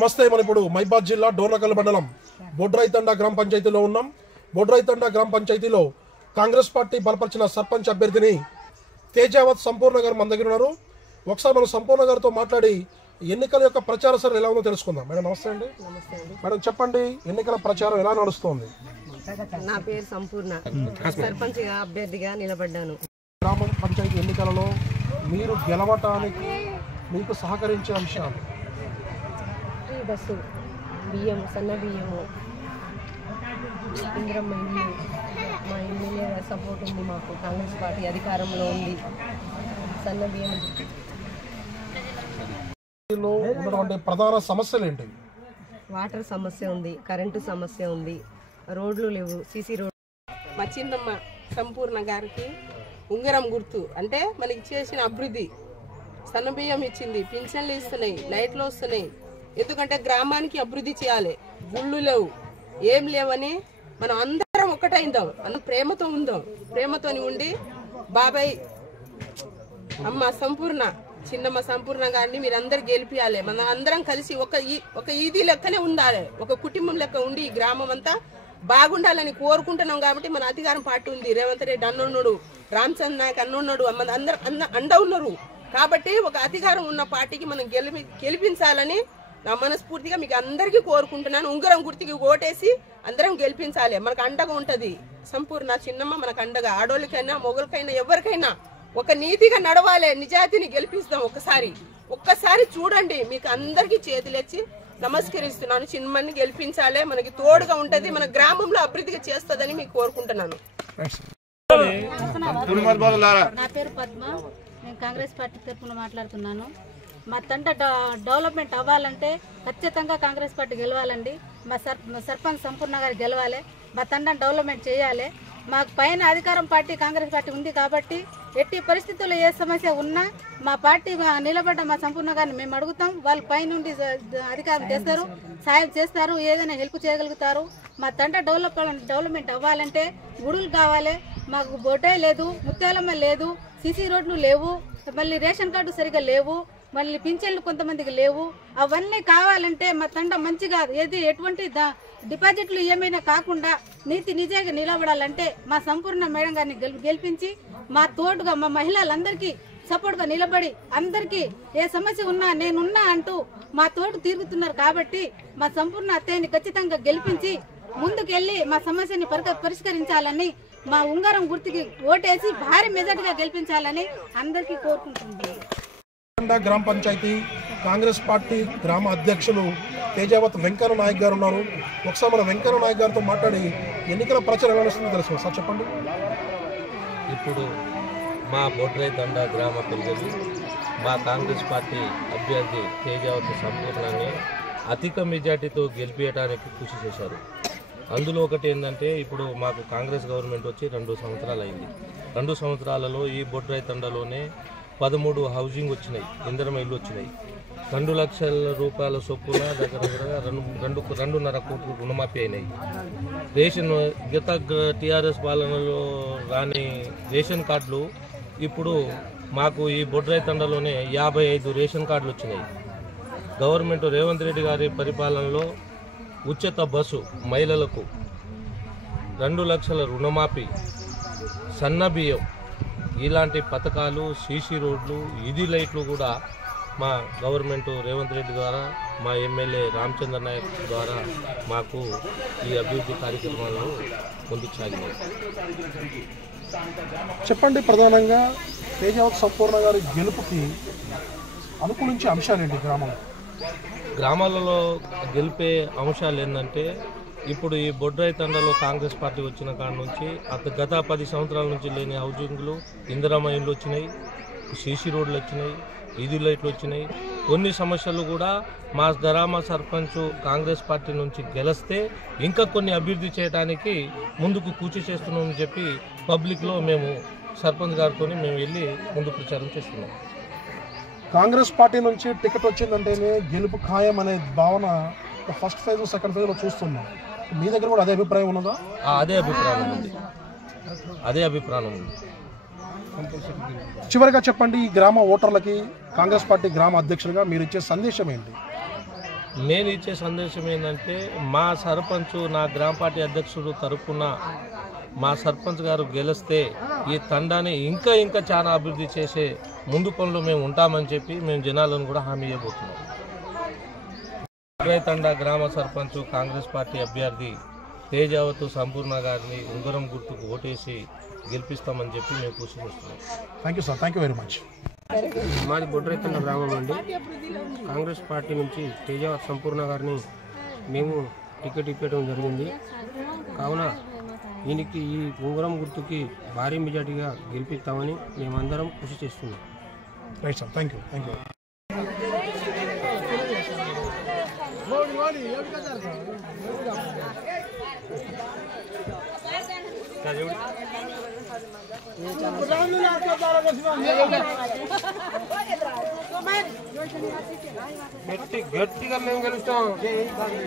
నమస్తే. మనం ఇప్పుడు మైబాద్ జిల్లా డోర్నకల్ మండలం బొడ్రాయితండా గ్రామ పంచాయతీలో ఉన్నాం. బొడ్రాయితండా గ్రామ పంచాయతీలో కాంగ్రెస్ పార్టీ బలపరిచిన సర్పంచ్ అభ్యర్థిని తేజావత్ సంపూర్ణ గారు మన దగ్గర ఉన్నారు. ఒకసారి మనం సంపూర్ణ గారితో మాట్లాడి ఎన్నికల యొక్క ప్రచార సరళి ఎలా ఉందో తెలుసుకుందాం. మేడం నమస్తే అండి. మేడం చెప్పండి, ఎన్నికల ప్రచారం ఎలా నడుస్తోంది? నా పేరు సంపూర్ణ, సర్పంచ్గా అభ్యర్థిగా నిలబడ్డాను. గ్రామ పంచాయతీ ఎన్నికలలో మీరు గెలవటానికి మీకు సహకరించే అంశాలు? ఫ్రీ బస్సు, బియ్యం, సన్న బియ్యము, ఇంద్రమ్మ ఇల్లు, మా ఎమ్మెల్యే సపోర్ట్ ఉంది. మాకు కాంగ్రెస్ పార్టీ అధికారంలో ఉంది. సన్న బియ్యం. ఉన్నటువంటి ప్రధాన సమస్యలు ఏంటి? వాటర్ సమస్య ఉంది, కరెంటు సమస్య ఉంది, రోడ్లు లేవు, సీసీ రోడ్. మా చిన్నమ్మ సంపూర్ణ గారికి ఉంగరం గుర్తు అంటే మనకి చేసిన అభివృద్ధి, సన్నబియ్యం ఇచ్చింది, పింఛన్లు ఇస్తున్నాయి, లైట్లు వస్తున్నాయి. ఎందుకంటే గ్రామానికి అభివృద్ధి చేయాలి. గుళ్ళు లేవు, ఏం లేవని మనం అందరం ఒక్కటైందాం, ప్రేమతో ఉందాం. ప్రేమతోని ఉండి బాబాయ్ అమ్మ సంపూర్ణ, చిన్నమ్మ సంపూర్ణ గారిని మీరందరూ గెలిపియాలి. మనం అందరం కలిసి ఒక ఈది లెక్కనే ఉండాలి, ఒక కుటుంబం లెక్క ఉండి ఈ గ్రామం అంతా బాగుండాలని కోరుకుంటున్నాం. కాబట్టి మన అధికారం పార్టీ ఉంది. రేవంత్ రెడ్డి అన్నున్నాడు, రామచంద్ర నాయక్ అన్నున్నాడు, అందరూ అండ ఉన్నారు. కాబట్టి ఒక అధికారం ఉన్న పార్టీకి మనం గెలిపించాలని నా మనస్ఫూర్తిగా మీకు అందరికీ కోరుకుంటున్నాను. ఉంగరం గుర్తికి ఓటేసి అందరం గెలిపించాలి. మనకు అండగా ఉంటది సంపూర్ణ చిన్నమ్మ, మనకు అండగా. ఆడోళ్ళకైనా మొగలకైనా ఎవరికైనా ఒక నీతిగా నడవాలి, నిజాయితీని గెలిపిస్తాం. ఒక్కసారి చూడండి, మీకు అందరికీ చేతులెచ్చి నమస్కరిస్తున్నాను. చిన్నమ్మని గెలిపించాలి, మనకి తోడుగా ఉంటది, మన గ్రామంలో అభివృద్ధిగా చేస్తుందని మీకు కోరుకుంటున్నాను. నా పేరు పద్మ, నేను కాంగ్రెస్ పార్టీ తరఫున మాట్లాడుతున్నాను. మా తండ డెవలప్మెంట్ అవ్వాలంటే ఖచ్చితంగా కాంగ్రెస్ పార్టీ గెలవాలండి. మా సర్పంచ్ సంపూర్ణ గారు గెలవాలి. మా తండను డెవలప్మెంట్ చేయాలి. మాకు పైన అధికారం పార్టీ కాంగ్రెస్ పార్టీ ఉంది కాబట్టి ఎట్టి పరిస్థితుల్లో ఏ సమస్య ఉన్నా మా పార్టీ నిలబడ్డ మా సంపూర్ణ గారిని మేము అడుగుతాం. వాళ్ళు పైనుండి అధికారం చేస్తారు, సాయం చేస్తారు, ఏదైనా హెల్ప్ చేయగలుగుతారు. మా తండ డెవలప్మెంట్ అవ్వాలంటే గుడులు కావాలి. మాకు బొడ్డే లేదు, ముత్యాలమ్మ లేదు, సీసీ రోడ్లు లేవు, మళ్ళీ రేషన్ కార్డు సరిగా లేవు, మళ్ళీ పింఛన్లు కొంతమందికి లేవు. అవన్నీ కావాలంటే మా తండ మంచిగా ఎటువంటి డిపాజిట్లు ఏమైనా కాకుండా నిజంగా నిలబడాలంటే మా సంపూర్ణ మేడం గారిని గెలిపించి మా తోడుగా మా మహిళలందరికీ సపోర్ట్గా నిలబడి అందరికీ ఏ సమస్య ఉన్నా నేనున్నా అంటూ మా తోడు తిరుగుతున్నారు. కాబట్టి మా సంపూర్ణ అత్తయ్యని ఖచ్చితంగా గెలిపించి ముందుకెళ్ళి మా సమస్యని పరిష్కరించాలని, మా ఉంగరం గుర్తుకి ఓటేసి భారీ మెజార్టీగా గెలిపించాలని అందరికీ కోరుకుంటున్నాను. గ్రామ పంచాయతీ కాంగ్రెస్ పార్టీ గ్రామ అధ్యక్షులు తేజావత్ వెంకన్న నాయక్ గారు ఉన్నారు. ఒకసారి మన వెంకన్న నాయక్ గారితో మాట్లాడి ఎన్నికల ప్రచారం ఎలా వస్తుందో తెలుసు. సార్ చెప్పండి. ఇప్పుడు మా బొడ్రాయితండా గ్రామ ప్రజలు మా కాంగ్రెస్ పార్టీ అభ్యర్థి తేజావత్ సంపూర్ణాన్ని అధిక మెజార్టీతో గెలిపించడానికి కృషి చేశారు. అందులో ఒకటి ఏంటంటే, ఇప్పుడు మాకు కాంగ్రెస్ గవర్నమెంట్ వచ్చి 2 సంవత్సరాలు అయింది. 2 సంవత్సరాలలో ఈ బొడ్రాయితండాలోనే 13 హౌసింగ్ వచ్చినాయి, ఇందిరమ్మ ఇల్లు వచ్చినాయి. 2 లక్షల రూపాయల చొప్పున దగ్గర 2.5 కోట్లు రుణమాఫీ అయినాయి. రేషన్ గత టీఆర్ఎస్ పాలనలో రాని రేషన్ కార్డులు ఇప్పుడు మాకు ఈ బొడ్రాయితండాలోనే 55 రేషన్ కార్డులు వచ్చినాయి. గవర్నమెంట్ రేవంత్ రెడ్డి గారి పరిపాలనలో ఉచిత బస్సు మహిళలకు, 2 లక్షల రుణమాఫీ, సన్న బియ్యం, ఇలాంటి పథకాలు, సీసీ రోడ్లు, ఈదీ లైట్లు కూడా మా గవర్నమెంట్ రేవంత్ రెడ్డి ద్వారా, మా ఎమ్మెల్యే రామచంద్ర నాయక్ ద్వారా మాకు ఈ అభివృద్ధి కార్యక్రమాలను ముందుకు సాగినాయి. చెప్పండి, ప్రధానంగా తేజావత్ సంపూర్ణ గారి గెలుపుకి అనుకూలించే అంశాలు ఏంటి? గ్రామాలలో గెలిపే అంశాలు ఏంటంటే, ఇప్పుడు ఈ బొడ్రాయితండాలో కాంగ్రెస్ పార్టీ వచ్చిన కాడ నుంచి గత 10 సంవత్సరాల నుంచి లేని హౌసింగ్లు, ఇందిరమ్మ ఇళ్ళు వచ్చినాయి, సీసీ రోడ్లు వచ్చినాయి, ఈదీ లైట్లు వచ్చినాయి. కొన్ని సమస్యలు కూడా మా గ్రామ సర్పంచ్ కాంగ్రెస్ పార్టీ నుంచి గెలిస్తే ఇంకా కొన్ని అభివృద్ధి చేయడానికి ముందుకు కృషి చేస్తున్నామని చెప్పి పబ్లిక్లో మేము సర్పంచ్ గారితో మేము వెళ్ళి ముందు ప్రచారం చేస్తున్నాం. కాంగ్రెస్ పార్టీ నుంచి టికెట్ వచ్చిందంటేనే గెలుపు ఖాయం అనే భావన ఫస్ట్ ఫేజ్, సెకండ్ ఫేజ్లో చూస్తున్నాం. మీ దగ్గర కూడా అదే అభిప్రాయం ఉన్నదా? అదే అభిప్రాయం ఉంది. చివరిగా చెప్పండి, ఈ గ్రామ ఓటర్లకి కాంగ్రెస్ పార్టీ గ్రామ అధ్యక్షులుగా మీరు ఇచ్చే సందేశం ఏంటి? నేను ఇచ్చే సందేశం ఏంటంటే మా సర్పంచ్ నా గ్రామ పార్టీ అధ్యక్షుడు తరపున మా సర్పంచ్ గారు గెలిస్తే ఈ తండాని ఇంకా ఇంకా చాలా అభివృద్ధి చేసే ముందు పనులు మేము ఉంటామని చెప్పి మేము జనాలను కూడా హామీ ఇవ్వబోతున్నాం. బొడ్రాయి తండా గ్రామ సర్పంచ్ కాంగ్రెస్ పార్టీ అభ్యర్థి తేజావతు సంపూర్ణ గారిని ఉంగరం గుర్తుకు ఓటేసి గెలిపిస్తామని చెప్పి మేము కృషి చేస్తున్నాం. Thank you sir, thank you very much. మాది బొడ్రాయి తండా గ్రామం అండి. కాంగ్రెస్ పార్టీ నుంచి తేజావతు సంపూర్ణ గారిని మేము టికెట్ ఇవ్వడం జరిగింది. కావున దీనికి ఈ ఉంగరం గుర్తుకి భారీ మెజార్టీగా గెలిపిస్తామని మేమందరం కృషి చేస్తున్నాం. Right sir, thank you, thank you. గట్టిగా మేము గెలుస్తాం. చెప్పండి.